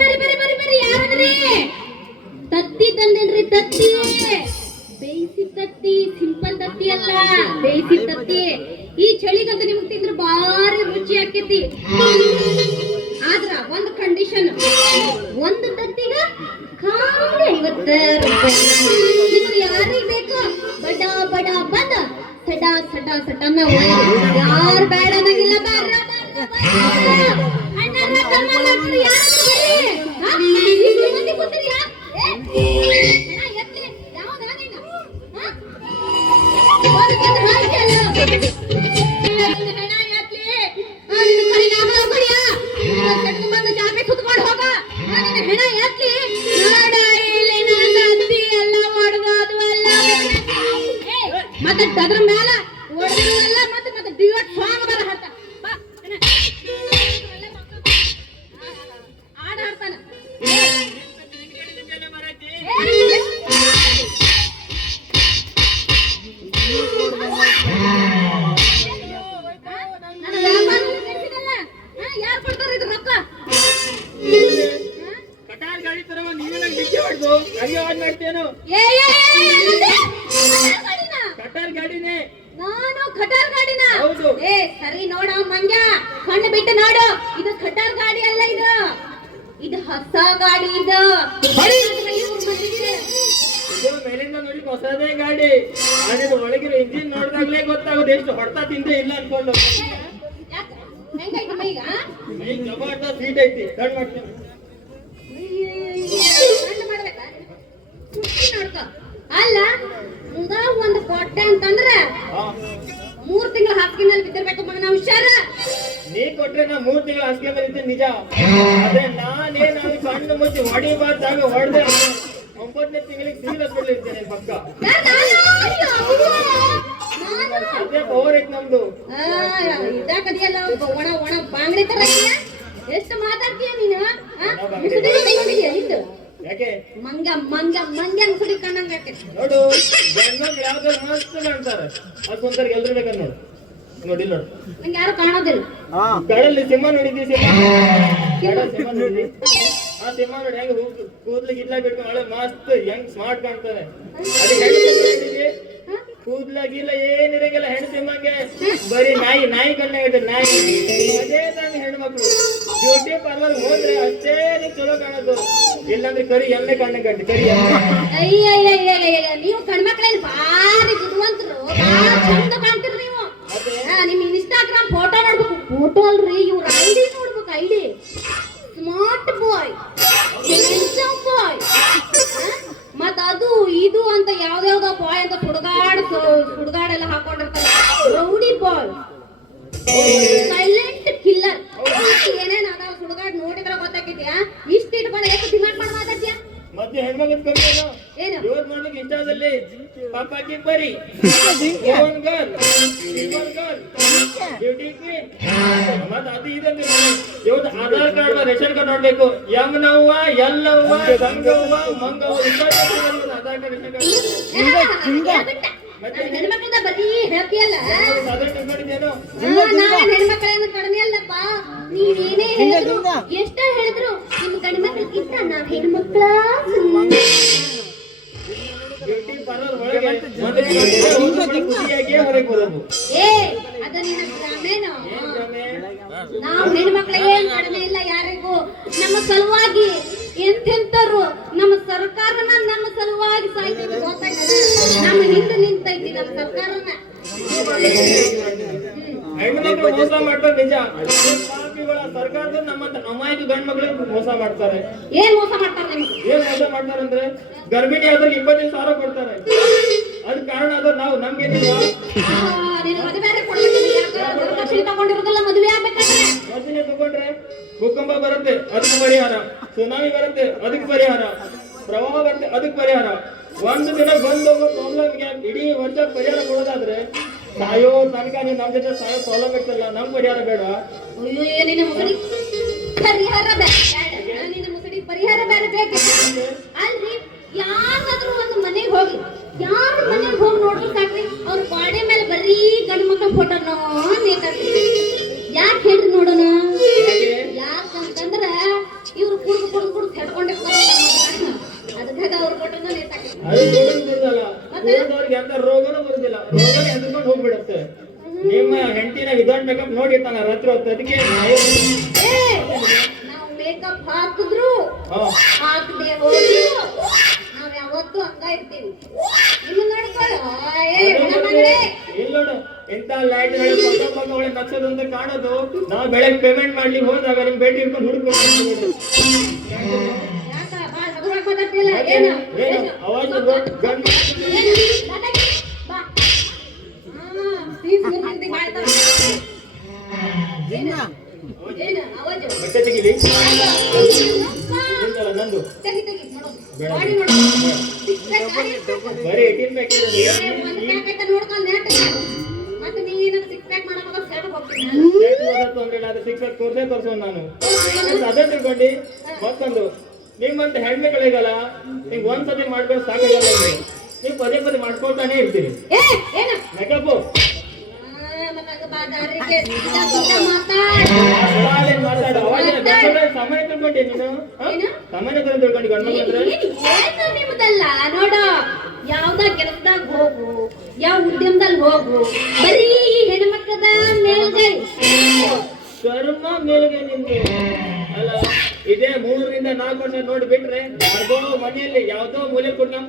ಬರ್ರಿ ಬರ್ರಿ ಬರ್ರಿ ಬರ್ರಿ ಯಾರದ್ರಿ? ತತ್ತಿ ತಂದೇನ್ರಿ ತತ್ತಿ. ಬೇಯಿಸಿ ತತ್ತಿ, ಸಿಂಪಲ್ ತತ್ತಿ ಅಲ್ಲ, ಬೇಯಿಸಿ ತತ್ತಿ. ಈ ಚಳಿಗಂತ ನಿಮ್ಗೆ ತಿಂದ್ರೆ ಬಾರಿ ರುಚಿ ಆಕೈತಿ. ಆದ್ರ ಒಂದು ಕಂಡೀಷನ್, ಒಂದು ತತ್ತಿಗ ಖಾಲಿ 50 ರೂಪಾಯಿ. ನಿಮ್ಗೆ ಯಾರಿಗೆ ಬೇಕು ಬಡ ಬಡ ಬಂದ ಸಡ ಸಡ ಸಟನ್ನ ಯಾರು ಬೇಡ ಅನ್ನಂಗಿಲ್ಲ. ಬರ್ರ ಅಣ್ಣರ ತಮ್ಮರ ಮಂದಿ ಕೂತಿರಿ ಮತ್ತೆ ಅದ್ರ ಮೇಲೆ ಓಡಿಲ್ಲ ಮತ್ತೆ ಮತ್ತೆ ಡಿವೈಟ್ ಸಾಂಗ್ ಬರ ಹಾಡ್ತ ಆಡ ಹಾಡ್ತಾನ. ಯಾರು ಕೊಡ್ತಾರ ಇದ್ರ ರೊಕ್ಕ? ಕಟಾರ್ ಗಾಡಿ ತರವ ನೀವೆಲ್ಲ ಡಿಕ್ಕಿ ಹೊಡೆದು ಹಂಗೆ ಆನ್ ಮಾಡ್ತೇನು? ಕಟಾರ್ ಗಾಡಿನೇ. ನಾನು ಖಟಾರ್ ಗಾಡಿನ? ಹೌದು. ಸರಿ ನೋಡ ಮಂಗ್ಯ, ಕಣ್ಣು ಬಿಟ್ಟು ನೋಡು, ಇದು ಖಟಾರ್ ಗಾಡಿ ಅಲ್ಲ, ಇದು ಹೊಸ ಗಾಡಿ. ಇದು ಮೇಲಿಂದ ನೋಡಿ ಹೊಸದೇ ಗಾಡಿ. ಅದ್ರ ಒಳಗಿರೋ ಇಂಜಿನ್ ನೋಡಿದಾಗ್ಲೇ ಗೊತ್ತಾಗೋದು ಎಷ್ಟು ಹೊಡ್ತಾ ತಿಂದೆ ಇಲ್ಲ ಅನ್ಕೊಂಡು. ಹೆಂಗೈತಿ ಮೈಗ? ಮೈ ಜಬರ್ದಸ್ತ್ ಸೀಟ್ ಐತಿ. ಕಣ್ ಮಾಡ್ತೀನಿ ನೋಡ್ಕೊ. ಅಲ್ಲ ಮುಂದ ಒಂದು ಕೊಟ್ಟೆ ಅಂತಂದ್ರೆ 3 ತಿಂಗಳ ಹಾಸಿಗೆನಲ್ಲಿ ಬಿದ್ದಿರ್ಬೇಕು ಮಗನ, ಹುಷಾರ. ನೀ ಕೊಟ್ರೆ ನಾ 3 ತಿಂಗಳು ಹಾಸಿಗೆ ಮೇಲೆ ನಿಜ. ಆದ್ರೆ ನಾನೇನು ಕಣ್ಣು ಮುಚ್ಚಿ ಹೊಡಿಬಾರ್ದಾಗ ಹೊಡೆದೆ 9ನೇ ತಿಂಗಳಿಗೆ ಸಿವಿಲ್ ಹಾಸ್ಪಿಟಲ್ ಇರ್ತೇನೆ ಪಕ್ಕ. ಅದೇ ಪವರ್ ಐತಿ ನಮ್ದು. ಇದಾಕದಿಯಲ್ಲ ಒಣ ಒಣ ಬಾಂಗ್ಡಿ ತರ ಎಷ್ಟು ಮಾತಾಡ್ತೀಯ ನೀನು? ಯಾಕೆ ಮಂಗ ಮಂಗ ಮಂಗ ಸುಡಿ ಕಣ್ಣಂಗ ನೋಡು, ಗಂಡ್ಮಕ್ಳು ಯಾವ್ದಾರು ಮಸ್ತ್ ಕಾಣ್ತಾರೆ. ಅದಕ್ಕೊಂಥರ ಎಲ್ರು ಬೇಕಂತ ನೋಡು. ನೋಡಿಲ್ಲ ನೋಡು, ನಂಗೆ ಯಾರು ಕಾಣೋದಿಲ್ಲ. ಕಡಲ್ಲಿ ಸಿಂಹ ನೋಡಿದ್ವಿ. ಸಿಂಹ ನೋಡಿದ್ವಿ. ಆ ಸಿಂಹ ನೋಡಿ ಹೆಂಗ್ ಕೂದ್ಲಿಗೆ ಗಿಡ್ಲ ಬಿಟ್ಕೊಂಡು ಒಳ್ಳೆ ಮಸ್ತ್ ಹೆಂಗ್ ಸ್ಮಾರ್ಟ್ ಕಾಣ್ತಾನೆ. ಅದಕ್ಕೆ ನೋಡಿದ್ವಿ, ಕೂದ್ಲಾಗಿಲ್ಲ ಏನಿರಂಗಿಲ್ಲ. ಹೆಣ್ಣು ಸಿಂಹಂಗೆ ಬರೀ ನಾಯಿ ನಾಯಿ ಕಣ್ಣಾಗ ನಾಯಿ. ಅದೇ ತಾನೆ ಹೆಣ್ಮಕ್ಳು ಬ್ಯೂಟಿ ಪಾರ್ಲರ್ ಹೋದ್ರೆ ಅಷ್ಟೇ ಚಲೋ ಕಾಣೋದು. ಇಲ್ಲಾಂದ್ರೆ ಕರಿ ಎಮ್ಮೆ ಕಣ್ಣ ಕಟ್ಟಿ ಕರಿ ಅಯ್ಯ ನೀವು ಕಣ್ಮಕ್ಳೇನು ಭಾರಿ ಬುದ್ಧಿವಂತರು, ಭಾಳ ಚಂದ ಕಾಣ್ತೀರಿ ನೀವು. ನಿಮ್ ಇನ್ಸ್ಟಾಗ್ರಾಮ್ ಫೋಟೋ ನೋಡ್ಬೇಕು. ಫೋಟೋ ಅಲ್ರಿ, ಇವ್ರ ಐಡಿ ನೋಡ್ಬೇಕು. ಐಡಿ ಸ್ಮಾರ್ಟ್ ಬಾಯ್, ಬಾಯ್, ಮತ್ತ ಅದು ಇದು ಅಂತ ಯಾವ್ದಾವ್ದೋ ಬಾಯ್ ಅಂತ ಸುಡ್ಗಾಡೆಲ್ಲ ಹಾಕೊಂಡಿರ್ತಾರೆ. ರೌಡಿ ಬಾಯ್, ಸೈಲೆಂಟ್ ಕಿಲ್ಲರ್, ಏನೇನ್ ಅದಾವ ಸುಡ್ಗಾಡ್ ನೋಡಿದ್ರೆ ಗೊತ್ತಾಗಿದ್ಯಾ? ಇಷ್ಟ ಇಟ್ಕೊಂಡು ಎಷ್ಟು ಡಿಮಾಂಡ್ ಮಾಡಿ ಮಾತಾಡ್ತೀಯ? ಮತ್ತೆ ಹೆಣ್ಮಗನ್ ಕಮ್ಮಿ ಏನು ಇವತ್ತು ಮಾಡ್ಲಿಕ್ಕೆ ಇನ್ಸ್ಟಾದಲ್ಲಿ ಪಾಪಾಕಿ ಬರಿ ಬ್ಯೂಟಿ ಕ್ವೀನ್ ಮತ್ತ ಅದು ಇದಂದ್ರೆ ಇವತ್ತು ಆಧಾರ್ ಕಾರ್ಡ್ ರೇಷನ್ ಕಾರ್ಡ್ ನೋಡ್ಬೇಕು. Yamnavva Yellavva Gangavva Mangavva Aadhaar card ration card. ಮತ್ತೆ ಹೆಣ್ಮಕ್ಳದ ಬರೀ ಹೇಳ್ತೀಯಲ್ಲ, ಮಾಡಿದ್ದೇನು? ನಾನು ಹೆಣ್ಮಕ್ಳೇನು ಕಡಿಮೆ ಅಲ್ಲಪ್ಪ. ನೀವೇನೇ ಹೇಳಿದ್ರು ಎಷ್ಟೇ ಹೇಳಿದ್ರು ನಿಮ್ ಗಂಡ್ಮಕ್ಳಿಗಿಂತ ನಾವ್ ಹೆಣ್ಮಕ್ಳ. ಬ್ಯೂಟಿ ಪಾರ್ಲರ್ ಒಳಗೆ ಖುಷಿಯಾಗಿ ಹೊರಗೆ ಬರೋದು. ಅದ ನಿನ್ನ ಭ್ರಮೇನೋ. ನಾವು ಹೆಣ್ಮಕ್ಳಿಗೆ ಕಡಿಮೆ ಇಲ್ಲ ಯಾರಿಗೂ. ನಮ್ಮ ಸಲುವಾಗಿ ಎಂತೆಂತರು ನಮ್ಮ ಸರ್ಕಾರನ ನಮ್ಮ ಸಲುವಾಗಿ ಸಾಯ್ತೈತಿ, ಗೊತ್ತಾಯ್ತದ? ನಮ್ಮ ಹಿಂದೆ ನಿಂತೈತಿ ನಮ್ಮ ಸರ್ಕಾರನ. ಹೆಣ್ಮಕ್ಳು ಮೋಸ ಮಾಡ್ತಾರೆ ನಿಜ. ಸರ್ಕಾರದ ನಮ್ಮಂತ ಅಮಾಯಕ ಗಂಡ್ ಮಕ್ಳಿಗೆ ಮೋಸ ಮಾಡ್ತಾರೆ. ಏನ್ ಮೋಸ ಮಾಡ್ತಾರೆ ನಿಮ್ಗೆ? ಏನ್ ಮೋಸ ಮಾಡ್ತಾರೆ ಅಂದ್ರೆ ಗರ್ಭಿಣಿ ಆದ್ರೆ 25,000 ಕೊಡ್ತಾರೆ. ಅದ್ ಕಾರಣ ಅದ ನಾವು ನಮ್ಗೆ ಮದುವೆ ತಗೊಂಡ್ರೆ ಭೂಕಂಪ ಬರುತ್ತೆ ಅದಕ್ಕೆ ಪರಿಹಾರ, ಸುನಾಮಿ ಬರುತ್ತೆ ಅದಕ್ಕೆ ಪರಿಹಾರ, ಪ್ರವಾಹ ಬರುತ್ತೆ ಅದಕ್ಕೆ ಪರಿಹಾರ. ಒಂದು ದಿನ ಬಂದು ಪ್ರಾಬ್ಲಮ್ಗೆ ಇಡೀ ವರ್ಷ ಪರಿಹಾರ ಕೊಡೋದಾದ್ರೆ ಸಾಯೋ ತನಕ ನೀವು ನಮ್ ಜೊತೆ ಸಾಯೋ ಪ್ರಾಬ್ಲಮ್ ಇರ್ತಲ್ಲ, ನಮ್ ಪರಿಹಾರ ಬೇಡ. ಪರಿಹಾರ ಬೇಡ ಬೇಕು ಅಲ್ರಿ. ಯಾರಾದ್ರೂ ಒಂದು ಮನೆಗೆ ಹೋಗಿ ಯಾರ ಮನೆಗೆ ಹೋಗಿ ನೋಡ್ರಿ ಸಾಕ್ರಿ, ಅವ್ರ ಗಾಡಿ ಮೇಲೆ ಬರೀ ಗಂಡು ಮಕ್ಕಳ ಫೋಟೋನೋ ನೇತಾಡ್ತೀವಿ. ಯಾಕೆ ಹೇಳ್ರಿ ನೋಡೋಣ? ಯಾಕಂತಂದ್ರ ಇವ್ರು ಕುಡ್ದು ರಾತ್ರಿ ಹೊತ್ತು ಅದಕ್ಕೆ ಏ, ನಾವು ಮೇಕಪ್ ಹಾಕಿದ್ರು ಹಾ ಹಾಕದೆ ಹೋದ್ರು ನಾವ್ ಯಾವತ್ತೂ ಹಂಗ ಇರ್ತೀವಿ. ಇನ್ನು ನೋಡ್ಕೊಳ್ಳ ಮಗಳೇ. ಇಲ್ಲ ನೋಡು ಎಂತ ಲೈಟ್ ಪಕ್ಕ ಒಳ್ಳೆ ನಕ್ಷದಂತ ಕಾಣೋದು. ನಾವು ಬೆಳಗ್ಗೆ ಪೇಮೆಂಟ್ ಮಾಡ್ಲಿಕ್ಕೆ ಹೋದಾಗ ನಿಮ್ ಭೇಟಿ ಇಟ್ಕೊಂಡು ಹುಡುಕೊಂಡು ಯಾಕ ಬಾ ಸಗುವಾಗಿ ಮಾತಾಡ್ತಿಲ್ಲ ಏನು ಅವಾಜ್ ಗಂಡ ಏನು? ಮಾತಾಡಿ. ಬಾ. ಸೀಸ್ ಮುರ್ದಿರ್ದಿ ಮಾಡ್ತಾವ. ಏನು ಅವಾಜು? ಬಟ್ಟೆ ತೆಗಿಲಿ ಅಪ್ಪ. ನಿಂದಲ್ಲ ನಂದು ತೆಗಿ ತೆಗಿ ನೋಡು. ಬೇಡ. ಬಾಡಿ ನೋಡು. ಸಿಕ್ಸ್ ಪ್ಯಾಕ್ ಆಗಿತ್ತು. ಬರೀ 18 ಪ್ಯಾಕ್ ಏ, ಒಂದು ಪ್ಯಾಕ್ ಆಯ್ತಾ ನೋಡ್ಕೊಂಡು ನೆಟ್. ಮತ್ತೆ ನೀನು ಸಿಕ್ಸ್ ಪ್ಯಾಕ್ ಮಾಡಬೇಕು ಸೇರ್ಬೇಕು ಹೋಗ್ತೀನಿ ನಾನು. ತೊಂದ್ರೆ ಅದು ಸಿಕ್ಸ್ ತೋರ್ಸೇ ತೋರ್ಸೋ ನಾನು ಅದೇ ತಿಳ್ಕೊಂಡು ಮತ್ತೊಂದು ನಿಮ್ಮಂತ ಹೆಣ್ಮಕ್ಳಿಗಲ್ಲ ನಿಮ್ಗೆ ಒಂದ್ಸತಿ ಮಾಡ್ಕೊಂಡು ಸಾಕಾಗಲ್ಲ ನಿಮ್ಗೆ. ನೀವು ಪದೇ ಪದೇ ಮಾಡ್ಕೊಳ್ತಾನೆ ಇರ್ತೀರಿ. ಏ ಏನು ಮೇಕಪ್ಪು ಮತ್ತಂಗ ಬಾದಾರಿಗೆ ಮಾತಾಡ. ಮಾತಾಡು ಅವಾಗ ಸಮಯ ತಿಳ್ಕೊಂಡಿ ನೀನು ಏನು? ಸಮಯ ತಿಳ್ಕೊಂಡು ಗಂಡ ಅಂದ್ರೆ ಏನು ನಿಮ್ದಲ್ಲ ನೋಡು. ಯಾವ್ದ ಕೆಲಸದಾಗ ಹೋಗು, ಯಾವ ಉದ್ಯಮದಲ್ಲಿ ಹೋಗು, ಬರೀ ಈ ಹೆಣ್ಮಕ್ಳದ ಮೇಲ್ಗೈ. ಚರ್ಮ ಮೇಲ್ಗೆ ನಿಂತು ಅಲ್ಲ ಇದೇ 3 ರಿಂದ 4 ವರ್ಷ ನೋಡಿ ಬಿಟ್ರೆ ಯಾವ್ದೋ ಮನೆಯಲ್ಲಿ ಯಾವ್ದೋ ಮೂಲೆ ಕೊಟ್ಟು ನಮ್ಮ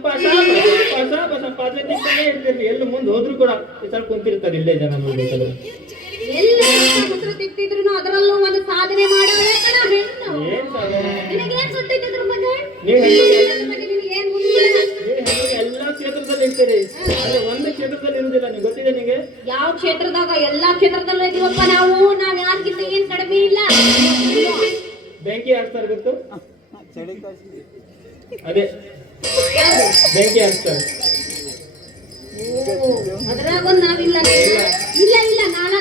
ಪಾತ್ರೆ ತಿಂತಾನೆ ಇರ್ತೀರಿ. ಎಲ್ಲಿ ಮುಂದೆ ಹೋದ್ರು ಕೂಡ ಸ್ವಲ್ಪ ಕುಂತಿರ್ತಾರೆ ಇಲ್ಲೇ ಜನ ನೋಡ್ಬೇಕಾದ್ರೆ. ಎಲ್ಲ ಹತ್ರ ತಿಕ್ತಿದ್ರು ಅದರಲ್ಲೂ ಒಂದು ಸಾಧನೆ ಮಾಡೋಣ ಹೆಣ್ಣು. ಏನ್ ಸಾಧನೆ? ನಿನಗೇನ್ ಸುತ್ತೈತೆ ಅದ್ರ ಬಗ್ಗೆ? ನೀವು ಹೆಣ್ಣಿಗೆ ಅದ್ರ ಬಗ್ಗೆ ನಿನಗೇನ್ ಗೊತ್ತಿಲ್ಲ? ನೀವು ಹೆಣ್ಣಿಗೆ ಎಲ್ಲಾ ಕ್ಷೇತ್ರದಲ್ಲಿ ಇರ್ತೀರಿ ಆದ್ರೆ ಒಂದು ಕ್ಷೇತ್ರದಲ್ಲಿ ಇರುವುದಿಲ್ಲ. ನಿಮ್ಗೆ ಗೊತ್ತಿದೆ ನಿಮಗೆ? ಯಾವ ಕ್ಷೇತ್ರದಾಗ ಎಲ್ಲಾ ಕ್ಷೇತ್ರದಲ್ಲೂ ಇದೀವಪ್ಪ ನಾವು. ನಾವ್ ಯಾರಿಗಿಂತ ಏನ್ ಕಡಿಮೆ ಇಲ್ಲ. ಬೆಂಕಿ ಹಾಕ್ತಾರೆ ಗೊತ್ತು? ಅದೇ ಬೆಂಕಿ ಹಾಕ್ತಾರೆ. ಅದ್ರಾಗ ಒಂದ್ ನಾವಿಲ್ಲ. ಇಲ್ಲ ಇಲ್ಲ ನಾನಾ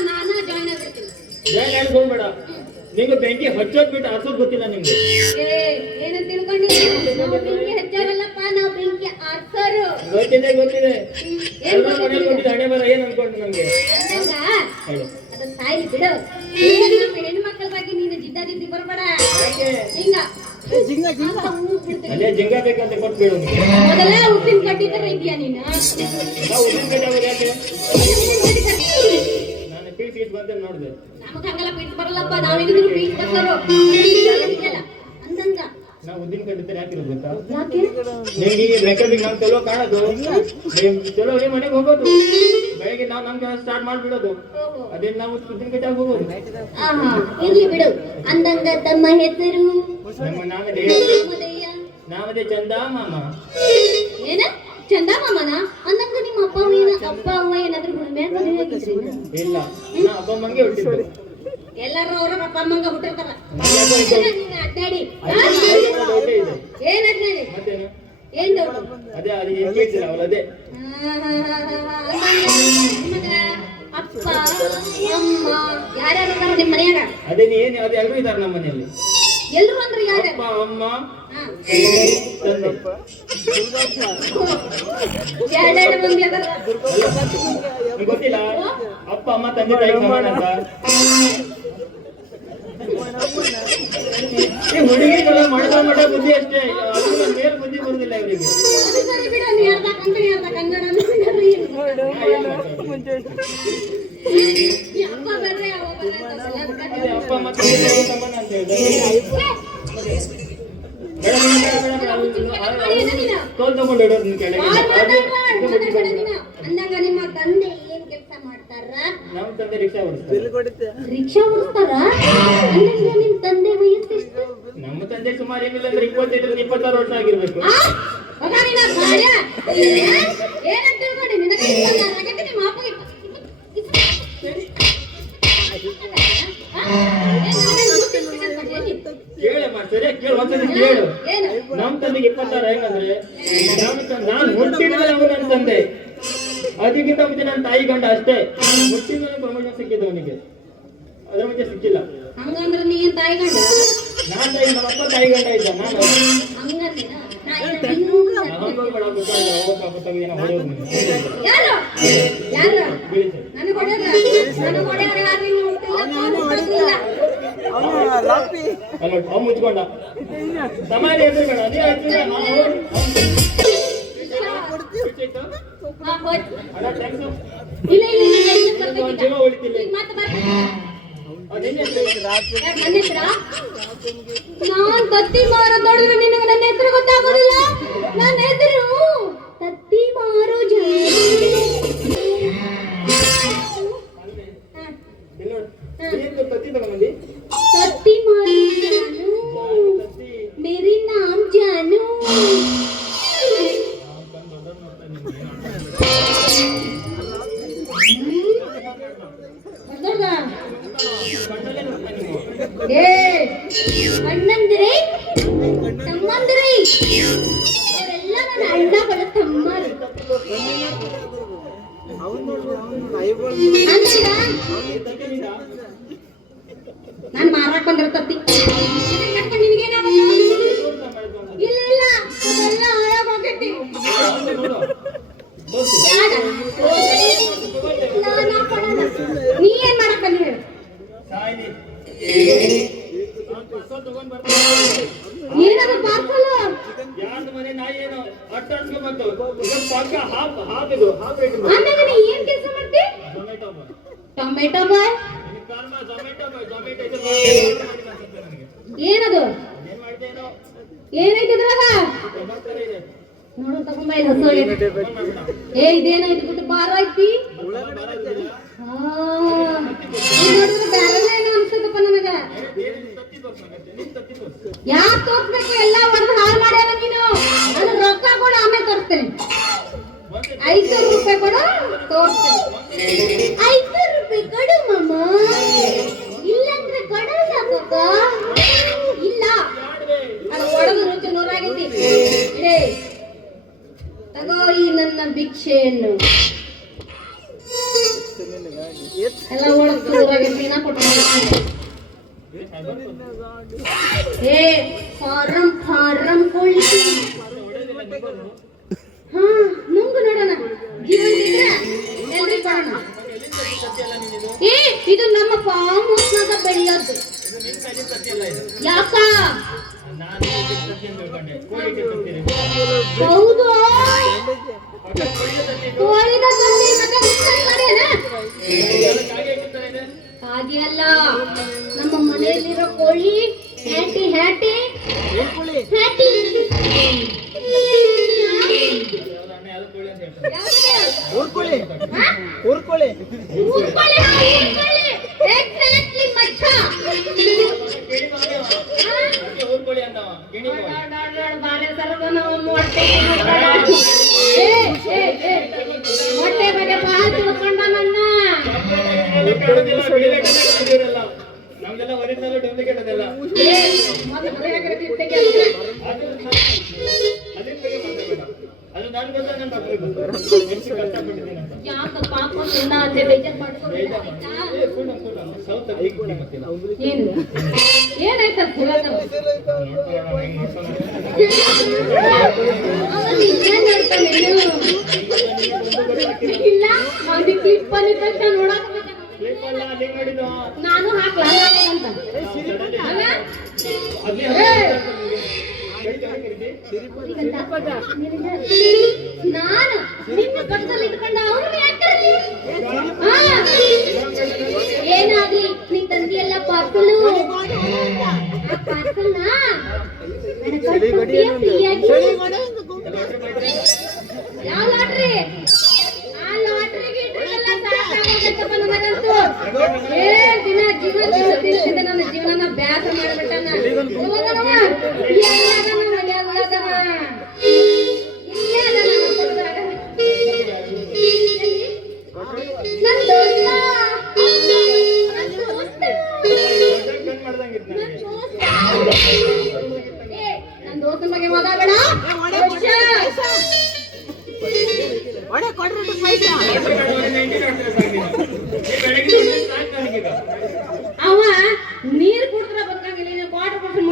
ಜಾಯ್ನ್ ಆಗ್ಬಿಡ್ತೀನಿ. ಜಾಯ್ನ್ ಆಗಿ ಹೋಗ್ಬೇಡ. ನಿಂಗೆ ಬೆಂಕಿ ಹಚ್ಚೋದ್ ಬಿಟ್ಟು ಆರ್ಸೋದ್ ಗೊತ್ತಿಲ್ಲ ನಿಮ್ಗೆ. ಏನಂತ ತಿಳ್ಕೊಂಡಿದ್ದೀವಿ? ನಾವು ಬೆಂಕಿ ಹಚ್ಚೋರಲ್ಲಪ್ಪ, ನಾವು ಬೆಂಕಿ ಆರ್ಸೋರು. ಗೊತ್ತಿದೆ ಎಲ್ಲ ಮನೇಲಿ ಕೊಟ್ಟಿದ್ದ ಹಣೆ ಬರ ಏನ್ ಅನ್ಕೊಂಡು ನಮ್ಗೆ ಅಂದಂಗ ಹೇಳು. ಅದನ್ನ ಸಾಯ್ಲಿ ಬಿಡು. ನಮ್ಮ ಹೆಣ್ಮಕ್ಳ ಬಗ್ಗೆ ನೀನು ಜಿದ್ದಾಜಿದ್ದಿ ಬರ್ಬೇಡ. ಯಾಕೆ? ಹಿಂಗ ಅಂತ ಊಗ್ ಬಿಡ್ತೀನಿ. ಅದೇ ಜಿಂಗ ಬೇಕಂತ ಕೊಟ್ಬಿಡು. ಮೊದಲೇ ಉಪ್ಪಿನ ಕಡ್ಡಿ ತರ ಇದೆಯಾ ನೀನು? ನಾವು ಉದ್ದಿನ ಕಡೆ ಆಗೋದು ಯಾಕೆ? ಉಪ್ಪಿನ ಕಡ್ಡಿ ತರ. ನಾನು ಪೀಸ್ ಬಂದೆ ನೋಡ್ದೆ. ನಮಗ್ ಹಂಗೆಲ್ಲ ಪೀಸ್ ಬರಲ್ಲಪ್ಪ. ನಾವೇನಿದ್ರು ಪೀಸ್ ಬರ್ತಾರೋ ಅಂದಂಗ. ನಾವು ಉದ್ದಿನ ಕಡ್ಡಿ ಯಾಕಿರೋದು ಗೊತ್ತಾ? ಯಾಕೆ? ನಿಮ್ಗೆ ಈ ರೆಕಾರ್ಡಿಂಗ್ ನಾವು ಚಲೋ ಕಾಣೋದು ಚಲೋ ನಿಮ್ಮ ಮನೆಗೆ ಹೋಗೋದು ಬೆಳಗ್ಗೆ ನಾವು ನಮ್ಗೆ ಸ್ಟಾರ್ಟ್ ಮಾಡ್ಬಿಡೋದು. ಅದೇ ನಾವು ಉದ್ದಿನ ಕಡ್ಡಿ ಹೋಗೋದು. ಆಹಾ ಇರ್ಲಿ ಬಿಡು. ಅಂದಂಗ ತಮ್ಮ ಹೆಸರು? ನಾಮದೇ ಚಂದ ಮಾಮ. ಏನ ಚಂದ ಮಾಮನ? ಅಂದಂಗ ನಿಮ್ಮ ಅಪ್ಪ ಅವ್ವ ಏನಾದ್ರು ಹುಣ್ಮ್ಯಾಗ ಮದುವೆ ಆಗಿದ್ರಿ? ಇಲ್ಲ ನಾ ಅಪ್ಪ ಅಮ್ಮಂಗೆ ಹುಟ್ಟಿದ್ದು. ಎಲ್ಲಾರು ಅವ್ರ ಅಪ್ಪ ಅಮ್ಮಂಗ ಹುಟ್ಟಿರ್ತಾರ. ಅಡ್ಡಾಡಿ ಡೌಟೇ ಇದೆ. ಏನ್ ಅಡ್ಡಾಡಿ? ಮತ್ತೇನು? ಏನ್ ಡೌಟ್? ಅದೇ ಅದು ಏನ್ ಕೇಳ್ತೀರ ಅವಳು ಅದೇ. ಅಪ್ಪ ಅಮ್ಮ ಯಾರ್ಯಾರು ಇದಾರ ನಿಮ್ ಮನ್ಯಾಗ? ಅದೇ ಏನ್ ಅದು ಎಲ್ಲರೂ ಇದಾರೆ ನಮ್ಮ ಮನೆಯಲ್ಲಿ. ಎಲ್ರು ಅಂದ್ರೆ ಯಾರ? ಅಪ್ಪ ಅಮ್ಮ ತಂದೆ. ಎರಡೆರಡು ಮಂದಿ ಅದಾರ. ನಿಮ್ಗೆ ಗೊತ್ತಿಲ್ಲ ಅಪ್ಪ ಅಮ್ಮ ತಂದೆ ತಾಯಿ ಸಮಾನ ಅಂತ? ಈ ಹುಡುಗಿಗೆಲ್ಲ ಮಡ ಬುದ್ಧಿ ಅಷ್ಟೇ. ಅದನ್ನ ಮೇಲ್ ಬುದ್ಧಿ ಬರುದಿಲ್ಲ ಇವರಿಗೆ. ಸರಿ ಬಿಡು, ನೀ ಅರ್ಧ ಕೊಂಕಣಿ ಅರ್ಧ ಕನ್ನಡ ಅನ್ಕೊಂಡ್ರೆ ಏನು? ಈ ಅಪ್ಪ ಬರ್ರೆ ಅವ್ವ ಬರ್ರೆ ಅಂತ ಅದೇ ಅಪ್ಪ ಅಮ್ಮ ತಂದೆ ತಾಯಿ ಸಮಾನ ಅಂತ ಹೇಳಿದ್ರೆ ತೋಲ್ ತಗೊಂಡು ಇಡೋದು ನಿನ್ ಕೆಳಗೆ. ಅಂದಾಗ ನಿಮ್ಮ ತಂದೆ ಏನ್ ಕೆಲಸ ಮಾಡ್ತಾರ? ನಮ್ಮ ತಂದೆ ರಿಕ್ಷಾ ಓಡಿಸ್ತಾರೆ. ರಿಕ್ಷಾ ಓಡಿಸ್ತಾರ? ಅಂದಾಗ ನಿಮ್ ತಂದೆ ವಯಸ್ಸು ಎಷ್ಟು? ನಮ್ಮ ತಂದೆ ಸುಮಾರು ಏನಿಲ್ಲ ಅಂದ್ರೆ 25 26 ವರ್ಷ ಆಗಿರ್ಬೇಕು. ಏನಂತ ತಿಳ್ಕೊಂಡಿ? ನಿನ್ನ ಕೈ ನಿಮ್ಮ ಅಪ್ಪಗೆ ಕೇಳಮ್ಮ ಸರಿಯಾಗಿ ಕೇಳು, ಒಂದ್ಸತಿ ಕೇಳು. ನಮ್ ತಂದೆಗೆ 26 ಹೆಂಗಂದ್ರೆ ನಾನು ಹುಟ್ಟಿದ ಅವನು ನನ್ನ ತಂದೆ, ಅದಕ್ಕಿಂತ ಮುಂಚೆ ನನ್ನ ತಾಯಿ ಗಂಡ ಅಷ್ಟೇ. ಹುಟ್ಟಿದ ಪ್ರಮೋಷನ್ ಸಿಕ್ಕಿದ್ದು ಅವನಿಗೆ, ಅದ್ರ ಮುಂಚೆ ಸಿಕ್ಕಿಲ್ಲ. ಹಂಗಂದ್ರೆ ನೀನ್ ತಾಯಿ ಗಂಡ? ನಾನ್ ತಾಯಿ, ನಮ್ಮ ಅಪ್ಪ ತಾಯಿ ಗಂಡ ಇದ್ದ. ನಾನು ಮುಚ್ಕೊಂಡ ಸಮಾಧಿ ಎದುರುಗಣ ಅದೇ ಜೀವ ಉಳಿತಿಲ್ಲ. ನಿನ್ನ ಹೆಸರು ಯಾಕ್ ನನ್ನ ಹೆಸ್ರಾ? ನಾನ್ ತತ್ತಿ ಮಾರೋ ನೋಡಿದ್ರೆ ನಿನಗೆ ನನ್ನ ಹೆಸರು ಗೊತ್ತಾಗೋದಿಲ್ಲ. ನನ್ನ ಹೆಸರು ತತ್ತಿ ಮಾರೋ ಜಾನು. ಇಲ್ಲಿ ನೋಡು ನೀನು ತತ್ತಿ ತಗೊಂಬಂದಿ तत्ती मारू जानू ತತ್ತಿ मेरी नाम जानू ಏ ಅಣ್ಣಂದಿರೇ ತಮ್ಮಂದಿರೇ ಅವರೆಲ್ಲ ನನ್ನ ಅಣ್ಣ ಬಡ ತಮ್ಮರು ಅಂತೀರಾ? ನಾನ್ ಮಾರಾಕ್ ಬಂದಿರ್ತತಿ ನಿನಗೇನಾಗುತ್ತೆ? ಇಲ್ಲ ಇಲ್ಲ ಅದೆಲ್ಲ ಹಾಳಾಗೋಗೈತಿ. ನಾನ್ ಹಾಕೊಳಲ್ಲ. ನೀ ಏನ್ ಮಾಡಕ್ ಬಂದಿ ಹೇಳು? ಏನದು ಪಾರ್ಸಲ್? ಯಾರ್ದು ಮನೆ ನಾಯಿ ಏನು ಅಟ್ಟಾಡ್ಸ್ಕೊಂಡ್ ಬಂತು ಪಕ್ಕ ಹಾಫ್ ಇದು ಹಾಫ್ ರೇಟ್ ಆಮೇಲೆ ನೀ ಏನ್ ಕೆಲಸ ಮಾಡ್ತಿ? ಟೊಮೆಟೊ ಟೊಮೆಟೊ ಬಾಯ್. ಏನದು? ಏನೈತಿ ಇದ್ರಾಗ? ನೋಡು ತಗೊಂಬ ಇದು ಹಸು. ಏ ಇದೇನ ಇದ್ಬಿಟ್ಟು ಬಾರ ಐತಿ. ನೋಡಿದ್ರೆ ಬ್ಯಾರಲ್ಲ ಏನೋ ಅನ್ಸತ್ತಪ್ಪ ನನಗ. ಯಾಕೆ ತೋರ್ಸ್ಬೇಕು? ಎಲ್ಲ ಹೊಡೆದು ಹಾಳು ಮಾಡ್ಯಾರ ನೀನು. ನನಗೆ ರೊಕ್ಕ ಕೊಡು ಆಮೇಲೆ ತೋರಿಸ್ತೇನೆ. 500 ರೂಪಾಯಿ ಕೊಡು ತೋರಿಸ್ತೇನೆ. 500 ರೂಪಾಯಿ ಕೊಡು ಮಮ್ಮ. ಇಲ್ಲಂದ್ರೆ ಕೊಡಲ್ಲ ಪಪ್ಪ. ಇಲ್ಲ ಅದು ಹೊಡೆದು ರುಚಿ ನೂರಾಗೈತಿ. ಇಡೇ ತಗೋ ಈ ನನ್ನ ಭಿಕ್ಷೆಯನ್ನು. ಎಲ್ಲ ಒಳಗ್ ನೂರಾಗೈತಿ. ನಾ ಕೊಟ್ಟು ಏ ಫಾರಂ ಕೋಳಿ. ಹಾ ನುಂಗು ನೋಡೋಣ. ಜೀವನ ಇದ್ರೆ ಎಲ್ರಿಗೂ ಕೊಡೋಣ. ಏ ಇದು ನಮ್ಮ ಫಾರ್ಮ್ ಹೌಸ್ ನಾಗ ಬೆಳೆಯೋದು. ಯಾಕ? ಹೌದು ಕೋಳಿದ ತಂದೆ ಮತ್ತೆ ಮುಚ್ಚಲ್ ಮಾಡ್ಯಾನ. ಹಾಗೆ ಅಲ್ಲ, ನಮ್ಮ ಮನೆಯಲ್ಲಿರೋ ಕೋಳಿ ಹ್ಯಾಟಿ ಹ್ಯಾಟಿ ಹ್ಯಾಟಿ. ಹೊಟ್ಟೆ ಬಗ್ಗೆ ಬಹಳ ತಿಳ್ಕೊಂಡ ನನ್ನ. ನಮ್ದೆಲ್ಲ ಒರಿಜಿನಲ್ ಡೂಪ್ಲಿಕೇಟ್ ಅದೆಲ್ಲ ಅದು ನಾನು ಗೊತ್ತಾಗ ಕಷ್ಟಪಟ್ಟಿದ್ದೀನಿ ಅಂತ ಯಾಕ ಪಾಪ ಸುಣ್ಣ ಅಂದೆ ಬೇಜಾರ್ ಮಾಡ್ಕೊಂಡು ಸೌತ್ ಏನು ಏನಾಯ್ತು ಇಲ್ಲ ಒಂದು ಕ್ಲಿಪ್ ಅಲ್ಲಿ ತಕ್ಷಣ ನೋಡಕ್ ನಾನು ಹಾಕ್ಲಲ್ಲ ಅಂತ ನಾನು ನಿನ್ನ ಪಕ್ಕದಲ್ಲಿ ಇಟ್ಕೊಂಡ ಅವನು ಏನಾಗ್ಲಿ ನೀ ತಂದಿ ಎಲ್ಲ ಪಾರ್ಸಲ್ ಯಾವ ಲಾಟ್ರಿ ಆ ಲಾಟ್ರಿಗೆ ದಿನ ಜೀವನ ನನ್ನ ಜೀವನ ಬ್ಯಾಸರ ಮಾಡ್ಬಿಟ್ಟಾನ. ನನ್ನ ದೋಸ್ತನ ಬಗ್ಗೆ ಮಾತಾಡಬೇಡ. ಅವ ನೀರ್ ಕುಡಿದ್ರೆ ಬದುಕಂಗಿಲ್ಲ. ವಾಟರ್ ಬಾಟಲ್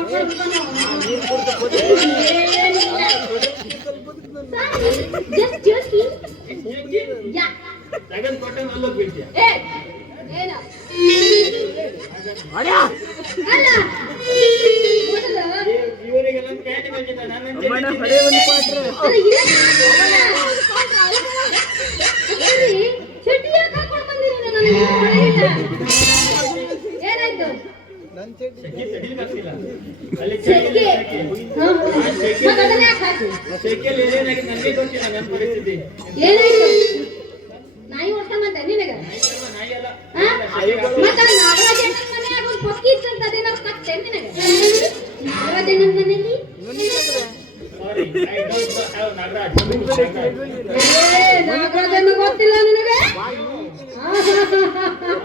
ಇವರಿಗೆಲ್ಲ ಪ್ಯಾಂಟ್ ಬಂದಿದ್ದ ನನ್ನ ಚಟಿ ಯಾಕೆ ಹಾಕೊಂಡು ಬಂದಿರಿ? ಶೆಕೆ ತಡೀಲಿಕ್ಕಾಗ್ತಿಲ್ಲ. ಅಲ್ಲಿ ಚಳಿ ಇಲ್ಲ, ಸೆಕೆ. ಶೆಕೆ. ಹಾ. ಮತ್ತ್ ಅದನ್ನ ಯಾಕ್ ಹಾಕಿ? ಶೆಕೆಯಲ್ಲಿ ಏನೇನಾಗಿ ನನಗೆ ಗೊತ್ತಿಲ್ಲ ನನ್ನ ಪರಿಸ್ಥಿತಿ. ಏನಾಯ್ತು? ನಾಯಿ ಓಡ್ಕೊಂಬಂತೆ ನಿನಗ? ನಾಯಿ ಅಲ್ಲ. ಹಾ? ಮತ್ತ ನಾಗರಾಜಣ್ಣನ ಮನ್ಯಾಗ ಒಂದ್ ಪಕ್ಕಿ ಇತ್ತಂತ ಅದೇನಾದ್ರು ಕತ್ತೆ ನಿನಗ? ನಾಗರಾಜಣ್ಣನ ಮನೆಯಲ್ಲಿ? Sorry, I don't have Nagaraj. ನಾಗರಾಜಣ್ಣ ಗೊತ್ತಿಲ್ಲ ನಿನಗೆ?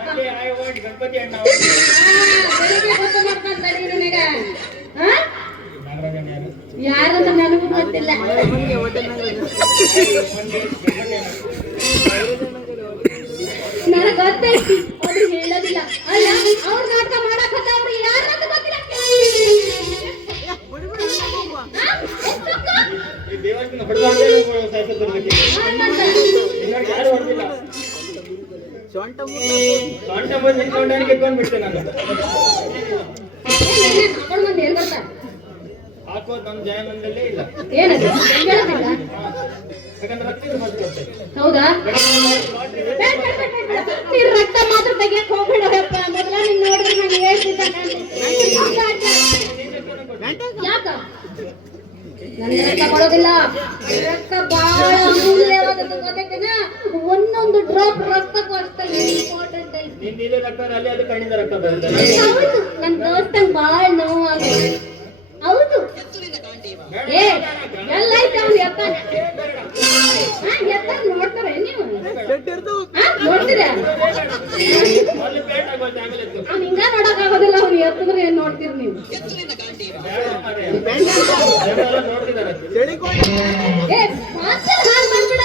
Only I want ಗಣಪತಿ ಅಣ್ಣ. ಬೆಳಿಗ್ಗೆ ಗೊತ್ತು ಮಾಡ್ಕೊಂಡ್ ತಡಿ ನಿನಗೆ. ಹಾ? ನಾಗರಾಜಣ್ಣ ಯಾರು? ಯಾರಂತ ನನಗೂ ಗೊತ್ತಿಲ್ಲ. ನನಗೆ ಗೊತ್ತೈತಿ ಅವ್ರು ಹೇಳೋದಿಲ್ಲ. ಅಲ್ಲ ಅವ್ರು ನಾಟಕ ಮಾಡಕ್ ಹತ್ತವ್ರು ಯಾರಂತ ಗೊತ್ತಿಲ್ಲ. ಈ ದೇವಸ್ಥಾನ ಹೊಡೆದಾಗೆ ಸಾಯಿಸೋದ್ರಕ್ಕೆ. ಇನ್ನೊಂದು ಯಾರು ಹೊಡೆದಿಲ್ಲ. ಸೊಂಟ ಬಂದು ನಿಂತ್ಕೊಂಡಾನೆ ಕಿತ್ಕೊಂಡ್ಬಿಡ್ತೆ ನಾನು. ಹಾಕೊಂಡು ಬಂದು ಏನ್ ಬರ್ತಾರೆ? ಹಾಕೋದು ನಮ್ಮ ಜಯಮಂದಲ್ಲೇ ಇಲ್ಲ. ಏನದು? ಹೇಳೋದಿಲ್ಲ. ಯಾಕಂದ್ರೆ ರಕ್ತ ಬರ್ತಿರುತ್ತೆ. ಹೌದಾ? ನೀನ್ ರಕ್ತ ಮಾತ್ರ ತೆಗಿಯಕ್ ಹೋಗ್ಬಿಡೋದಪ್ಪ. ಮೊದಲ ನೀನ್ ನೋಡಿದ್ರೆ ನಾನು ಹೇಳ್ತಿದ್ದ ಯಾಕ ನನಗೆ ರಕ್ತ ಕೊಡೋದಿಲ್ಲ. ರಕ್ತ ಬಹಳ ಅಮೂಲ್ಯವಾದದ್ದು ಗೊತ್ತೈತೇನ? ಒಂದೊಂದು ಡ್ರಾಪ್ ರಕ್ತಕ್ಕೂ ಅಷ್ಟೇ ಇಂಪಾರ್ಟೆಂಟ್ ಐತಿ. ನಿನ್ ನೀಲಿ ರಕ್ತ ಅಲ್ಲಿ ಅದು ಕಣ್ಣಿಂದ ರಕ್ತ ಬರುತ್ತೆ. ಹೌದು, ನನ್ ದೋಸ್ತಂಗ್ ಬಹಳ ನೋವಾಗಿದೆ. ಹೌದು. ಏ ಎಲ್ಲ ಐತೆ ಅವ್ನು ಎತ್ತಾನ. ಎತ್ತಾನ ನೋಡ್ತಾರೆ ನೀವು? ನೋಡ್ತೀರ? ಅಲ್ಲಿ ಪೇಟ್ ಆಗೋದು ಆಮೇಲೆ ಎತ್ತು. ಅವ್ನು ಹಿಂಗ ನೋಡಕ್ ಆಗೋದಿಲ್ಲ. ಅವ್ನು ಎತ್ತಿದ್ರೆ ಏನ್ ನೋಡ್ತೀರಿ ನೀವು? ಬೇಡ ಮಾರ್ರೆ. ಜನರೆಲ್ಲ ನೋಡ್ತಿದ್ದಾರೆ. ಏ ಮಾತ್ರ ಹಾಲ್ ಬಂದ್ಬಿಡ.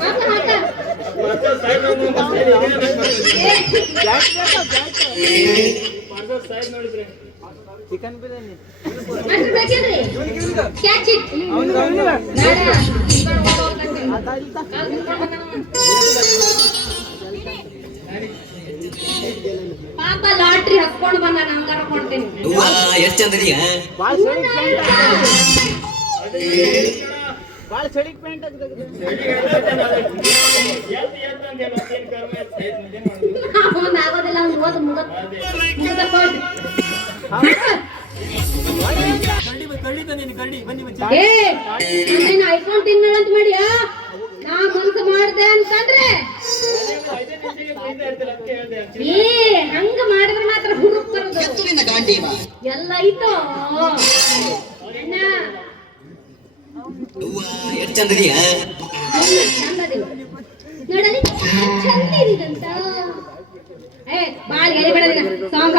ಮಾತ್ರ ಹಾಕ. ಮತ್ತೆ ಸಾಯ್ದು ಮತ್ತೆ ಇದೇನೇ ಬೇಕು ಮಾಡ್ತೀನಿ. ಮಾಡ್ಸೋ ಸಾಯ್ದು ನೋಡಿದ್ರೆ ಚಿಕನ್ ಬಿರಿಯಾನಿ ಅಷ್ಟ್ ಬೇಕಿಲ್ರಿ? Catch it. ಬೇಡ. ಪಾಪ ಲಾಟ್ರಿ ಹಸ್ಕೊಂಡ್ ಬಂದ ನಂಗಾರ ಕೊಡ್ತೀನಿ. ಎಷ್ಟು ಚಂದದಿಯ ಬಾಳ ಸಳಿಕ್ ಪ್ಯಾಂಟ್ ಆಗ್ತದೆ ಅವ್ನ್ ಆಗೋದಿಲ್ಲ. ಅವ್ನು ಓದ್ ಮುಗದ ಏ ನೀನ್ ಐಫೋನ್ ತಿನ್ನೋದಂತ ಮಾಡಿಯಾ? ನಾ ಮನ್ಸು ಮಾಡ್ದೆ ಅಂತಂದ್ರೆ ಏ ಹಂಗ ಮಾಡಿದ್ರೆ ಮಾತ್ರ ಹುರುಪ್ ಬರೋದು. ಎಲ್ಲ ಐತೋ ಅಣ್ಣ. ಎಷ್ಟು ಚಂದದಿಯ ಚಂದದಿಲ್ಲ ನೋಡಲಿ ಚಂದಿರಿದಂತ. ಏ ಬಾಳ್ ಎಳಿ ಬೇಡ ಸಾಂಗ